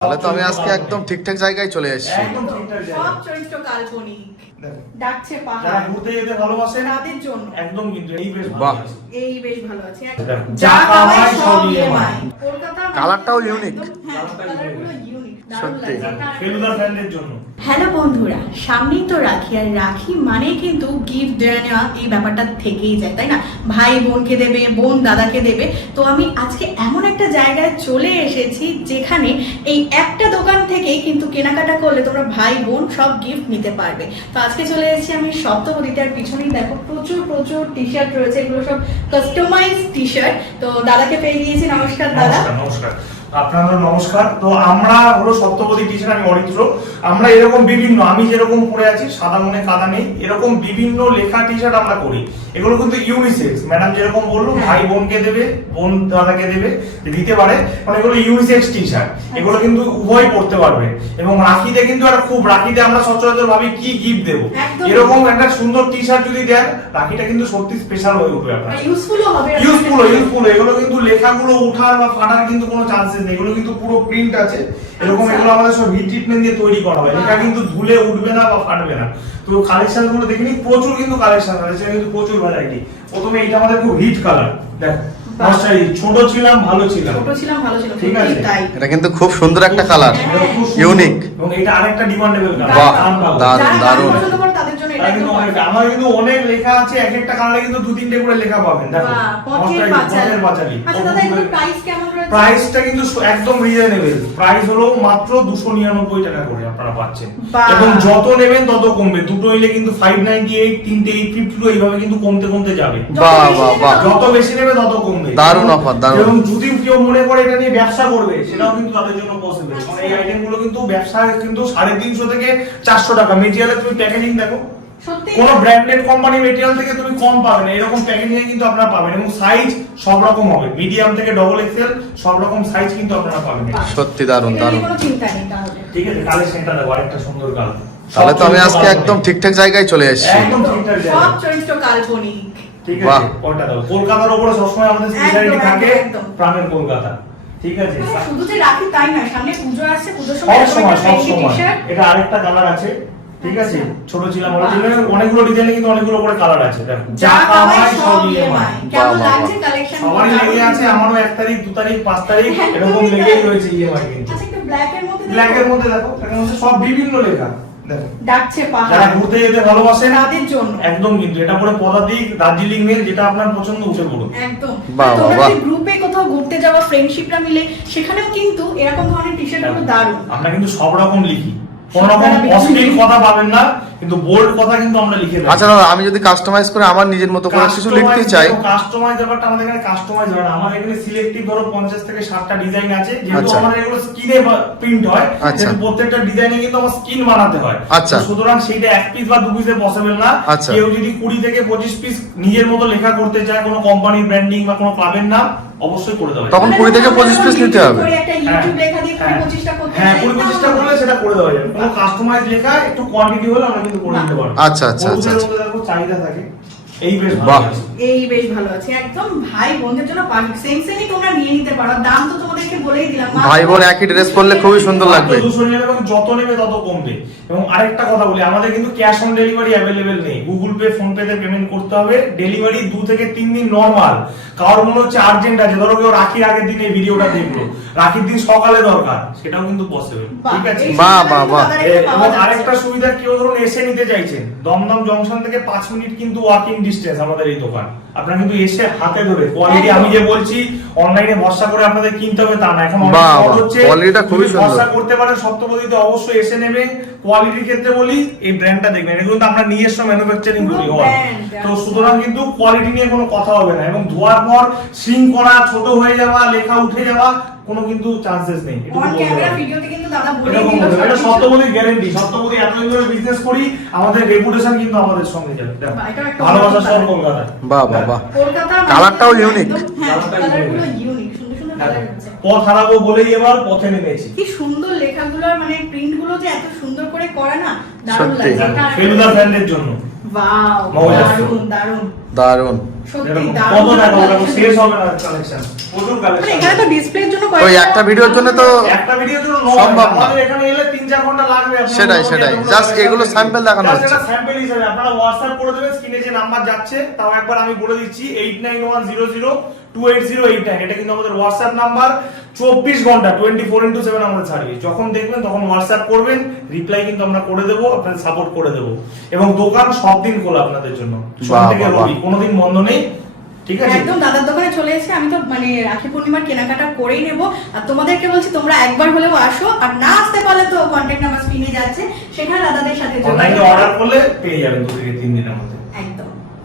তাহলে তো আমি আজকে একদম ঠিকঠাক জায়গায় চলে এসেছি। একদম ঠিকঠাক। সব চরিত্র কাল্পনিক। দেখো, ডাকছে যারা ঘুরতে যেতে ভালোবাসেন তাদের জন্য। একদম কিন্তু এই বেশ বাহ। এই বেশ ভালো আছে যা যা কামাই কামাই সব সব EMI EMI কলকাতা কালারটাও ইউনিক কালারটা দারুণ সত্যি। হ্যালো বন্ধুরা সামনেই তো রাখি আর রাখি মানে কিন্তু গিফট দেওয়া নেওয়া এই ব্যাপারটা থেকেই যায় তাই না? ভাই বোনকে দেবে বোন দাদাকে দেবে। তো আমি আজকে এমন একটা জায়গায় চলে এসেছি যেখানে এই একটা দোকান থেকেই কিন্তু কেনাকাটা করলে তোমরা ভাই বোন সব গিফট নিতে পারবে। তো আজকে চলে এসেছি আমি সপ্তপদীটার পিছনেই দেখো প্রচুর প্রচুর টি শার্ট রয়েছে এগুলো সব কাস্টমাইজ টি শার্ট তো দাদাকে পেয়ে দিয়েছি নমস্কার দাদা। নমস্কার। আপনারা নমস্কার। তো আমরা হলো সপ্তপদী টিচার আমি অরিত্র। আমরা এরকম বিভিন্ন আমি যেরকম পড়ে আছি সাদা মনে কাদা নেই এরকম বিভিন্ন লেখা টি শার্ট আমরা করি। এগুলো কিন্তু ইউনিসেক্স ম্যাডাম যেরকম বলল হ্যাঁ। ভাই বোনকে দেবে বোন দাদাকে দেবে দিতে পারে মানে এগুলো ইউনিসেক্স টি শার্ট এগুলো কিন্তু উভয় পড়তে পারবে। এবং রাখিতে কিন্তু একটা খুব রাখিতে আমরা সচরাচর ভাবি কি গিফট দেবো? এরকম একটা সুন্দর টি শার্ট যদি দেন রাখিটা কিন্তু সত্যি স্পেশাল হয়ে উঠবে আপনার। ইউজফুলও হবে। ইউজফুল ইউজফুল এগুলো কিন্তু লেখাগুলো উঠার বা ফাটার কিন্তু কোনো চান্সেস নেই এগুলো কিন্তু পুরো প্রিন্ট আছে। এরকম আচ্ছা। এগুলো আমাদের সব হিট ট্রিটমেন্ট দিয়ে তৈরি করা হয়। বাহ। লেখা কিন্তু ধুলে উঠবে না বা ফাটবে না। তো কালেকশনগুলো দেখে নিন প্রচুর কিন্তু কালেকশন আছে কিন্তু প্রচুর ভ্যারাইটি প্রথমে এটা আমাদের খুব হিট কালার দেখ ছোট ছিলাম ভালো ছিলাম। ছোট ছিলাম ভালো ছিল ঠিক আছে। তাই। এটা কিন্তু খুব সুন্দর একটা কালার এটা। ইউনিক এবং এটা আরেকটা ডিমান্ডেবল কালার দারুণ, দারুণ। কিন্তু আমার কিন্তু অনেক লেখা আছে এক একটা কালারে কিন্তু দু তিনটে করে লেখা পাবেন। দেখো বাহ, পথের নস্টাইল, পাঁচালী। পথের পাঁচালী। আচ্ছা দাদা এগুলো প্রাইস কেমন রয়েছে? প্রাইসটা কিন্তু একদম রিজনেবল প্রাইস হলো মাত্র দুশো নিরানব্বই টাকা করে আপনারা পাচ্ছেন। এবং যত নেবেন তত কমবে। দুটো নিলে কিন্তু ফাইভ নাইনটি এইট তিনটে এইট ফিফটি টু এইভাবে কিন্তু কমতে কমতে যাবে। যত বেশি নেবে তত- কমবে। দারুণ offer, দারুণ। এবং যদি কেউ মনে করে এটা নিয়ে ব্যবসা করবে সেটাও কিন্তু তাদের জন্য পসিবল আচ্ছা। এই আইটেমগুলো কিন্তু ব্যবসা কিন্তু সাড়ে তিনশো থেকে চারশো টাকা। মেটেরিয়ালে তুমি প্যাকেজিং দেখো। কোন ব্র্যান্ডেড কোম্পানি মেটেরিয়াল থেকে তুমি কম পাবে না। এরকম প্যাকেজিং কিন্তু আপনারা পাবেন এবং সাইজ সব রকম হবে। মিডিয়াম থেকে ডবল এক্সেল সব রকম সাইজ কিন্তু আপনারা পাবেন। সত্যি নেই তাহলে। ঠিক আছে কালেকশনটা দেখো আরেকটা সুন্দর কালার তাহলে তো আমি আজকে একদম ঠিকঠাক জায়গায় চলে এসেছি। একদম ঠিকঠাক জায়গা। সব চরিত্র কাল্পনিক। ঠিক আছে ওটা দাও কলকাতার উপরে সবসময় আমাদের স্পেশালিটি থাকে প্রাণের কলকাতা। ঠিক আছে? মানে শুধু যে রাখি তাই না সামনে পুজো আসছে পুজোর সময় সব সময় এটা আরেকটা কালার আছে। ঠিক আছে? আচ্ছা। ছোট ছিলাম বড় ছিলাম অনেকগুলো ডিজাইনে কিন্তু অনেকগুলো করে কালার আছে দেখো। যা কামাই সব কেমন লাগছে কালেকশন সবারই লেগে আছে আমারও এক তারিখ দু তারিখ পাঁচ তারিখ এরকম তাই। লেগেই রয়েছে ইএমআই কিন্তু। আচ্ছা একটু ব্ল্যাক এর মধ্যে ব্ল্যাক এর মধ্যে দেখো সব বিভিন্ন লেখা দেখো। ডাকছে যারা ঘুরতে যেতে ভালোবাসেন তাদের জন্য। একদম কিন্তু এটা পরে পদাতিক দার্জিলিং মেল যেটা আপনার পছন্দ উঠে পড়ুন। একদম। তোমরা যদি গ্রুপে কোথাও ঘুরতে যাওয়া ফ্রেন্ডশিপরা মিলে সেখানেও কিন্তু এরকম ধরনের টি শার্টগুলো দারুণ। আমরা কিন্তু সব রকম লিখি। কোন রকম অশ্লীল কথা পাবেন না। কিন্তু বোল্ড কথা কিন্তু আমরা লিখে দেই আচ্ছা দাদা আমি যদি কাস্টমাইজ করে আমার নিজের মতো করে কিছু লিখতে চাই কাস্টমাইজ ব্যাপারটা আমাদের এখানে কাস্টমাইজ হয় না আমাদের এখানে সিলেক্টিভ ধরো 50 থেকে 60টা ডিজাইন আছে যেহেতু আচ্ছা। আমাদের এগুলো স্কিনে প্রিন্ট হয় আচ্ছা। প্রত্যেকটা ডিজাইনে কিন্তু আমার স্কিন বানাতে হয় আচ্ছা। সুতরাং সেইটা এক পিস বা দু পিসে পসিবল না আচ্ছা। কেউ যদি 20 থেকে 25 পিস নিজের মতো লেখা করতে চায় কোনো কোম্পানির ব্র্যান্ডিং বা কোনো ক্লাবের নাম অবশ্যই করে দেওয়া তখন যাবে। কুড়ি থেকে আমরা পঁচিশ পিস নিতে হবে। একটা ইউটিউব লেখা দিয়ে কুড়ি পঁচিশটা করতে হ্যাঁ চাই, কুড়ি পঁচিশটা তাও করলে সেটা করে দেওয়া যাবে কোনো কাস্টমাইজ লেখা একটু কোয়ান্টিটি হলে আমরা কিন্তু করে দিতে পারব আচ্ছা, আচ্ছা, আচ্ছা, চাহিদা থাকে। এই বেশ ভালো আছে। এই বেশ ভালো আছে। একদম ভাই বোনদের জন্য পারফেক্ট সেম সেমই তোমরা নিয়ে নিতে পারো। দাম তো তোমাদেরকে বলেই দিলাম ভাই বোন একই ড্রেস পরলে খুবই সুন্দর লাগবে। মাত্র 200 নিয়ে নেবে, যত নেবে তত কমবে। এবং আরেকটা কথা বলি আমাদের কিন্তু ক্যাশ অন ডেলিভারি অ্যাভেলেবেল নেই। গুগল পে ফোন পে তে পেমেন্ট করতে হবে। ডেলিভারি দু থেকে তিন দিন নরমাল কারোর মনে হচ্ছে আর্জেন্ট আছে। ধরো কেউ রাখির আগের দিন এই ভিডিওটা দেখল। রাখির দিন সকালে দরকার। সেটাও কিন্তু পসিবল ঠিক আছে? বাহ, সুবিধা বাহ, বাহ। এবং আরেকটা সুবিধা কেউ ধরুন এসে নিতে চাইছেন। দমদম জংশন থেকে পাঁচ মিনিট কিন্তু ওয়াকিং ডিস্টেন্স আমাদের এই দোকান। আপনারা কিন্তু এসে হাতে ধরে। কোয়ালিটি আমি যে বলছি অনলাইনে ভরসা করে আপনাদের কিনতে হবে। তা না। এখন quality খুবই সুন্দর। ভরসা করতে পারেন সপ্তপদীতে অবশ্যই এসে নেবেন কোয়ালিটির ক্ষেত্রে বলি এই ব্র্যান্ডটা দেখবেন। এটা কিন্তু আমরা নিজস্ব ম্যানুফ্যাকচারিং করি তো সুতরাং কিন্তু কোয়ালিটি নিয়ে কোনো কথা হবে না। এবং ধোয়ার পর সিং করা ছোট হয়ে যাওয়া লেখা উঠে যাওয়া কোনো কিন্তু চান্সেস নেই। হবে। এটা। গ্যারেন্টি এতদিন ধরে বিজনেস করি আমাদের রেপুটেশন কিন্তু আমাদের সঙ্গে যাবে। বাহ, ভালোবাসা সব কলকাতা বাহ বাহ কালারটাও। হ্যাঁ কালারটাও ইউনিক পথ হারাবো বলেই এবার পথে নেমেছি। কি সুন্দর লেখাগুলোর মানে প্রিন্টগুলো যে এত সুন্দর করে করে না দারুণ এটা ফেলুদা ফ্যানদের জন্য। ওয়াও না কালেকশন প্রচুর মানে এখানে কালেকশন তো ডিসপ্লের জন্য ওই কয়েকটা- একটা ভিডিওর জন্য তো একটা ভিডিও সম্ভব না। এখানে এলে তিন চার ঘণ্টা লাগবে। সেটাই, সেটাই। collection এগুলো দেখে। দেখানো হচ্ছে। এটা হিসেবে। আপনারা হোয়াটসঅ্যাপ করে দেবেন স্ক্রিনে যে নাম্বার যাচ্ছে তাও একবার আমি বলে দিচ্ছি eight nine one zero zero two eight zero eight nine এটা কিন্তু আমাদের হোয়াটসঅ্যাপ নাম্বার চব্বিশ ঘণ্টা টোয়েন্টি ফোর ইন্টু সেভেন আমাদের ছাড়িয়ে। যখন দেখবেন তখন হোয়াটসঅ্যাপ করবেন রিপ্লাই কিন্তু আমরা করে দেবো আপনাদের সাপোর্ট করে দেবো। এবং দোকান সব দিন খোলা আপনাদের জন্য। সোম থেকে রবি কোনোদিন বন্ধ নেই। ঠিক আছে? একদম দাদার দোকানে চলে এসে আমি তো মানে রাখি পূর্ণিমার কেনাকাটা করেই নেব। আর তোমাদেরকে বলছি তোমরা একবার হলেও আসো। আর না আসতে পারলে তো কন্ট্যাক্ট নাম্বার স্ক্রিনে যাচ্ছে। সেখানে দাদাদের সাথে অনলাইনে অর্ডার করলে পেয়ে যাবেন দু থেকে তিন দিনের মধ্যে।